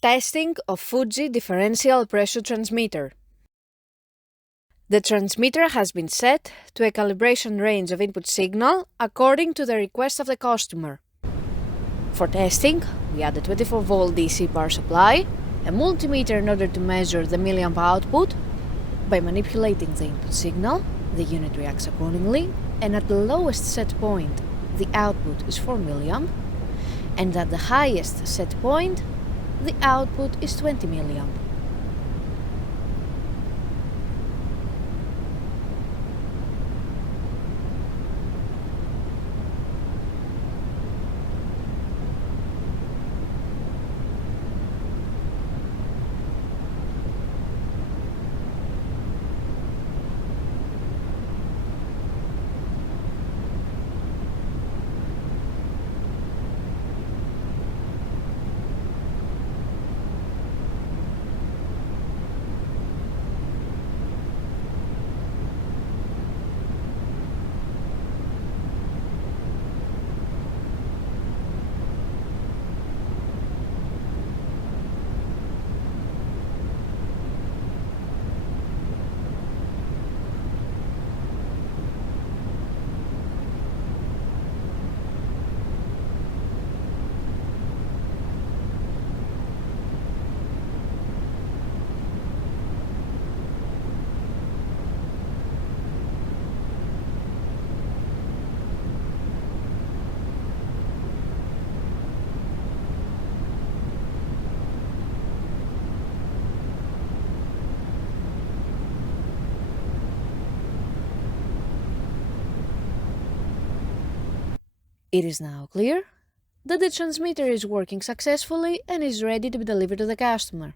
Testing of Fuji Differential Pressure Transmitter. The transmitter has been set to a calibration range of input signal according to the request of the customer. For testing, we add a 24-volt DC power supply, a multimeter in order to measure the milliamp output. By manipulating the input signal, the unit reacts accordingly, and at the lowest set point, the output is 4 milliamp, and at the highest set point, the output is 20 milliamp. It is now clear that the transmitter is working successfully and is ready to be delivered to the customer.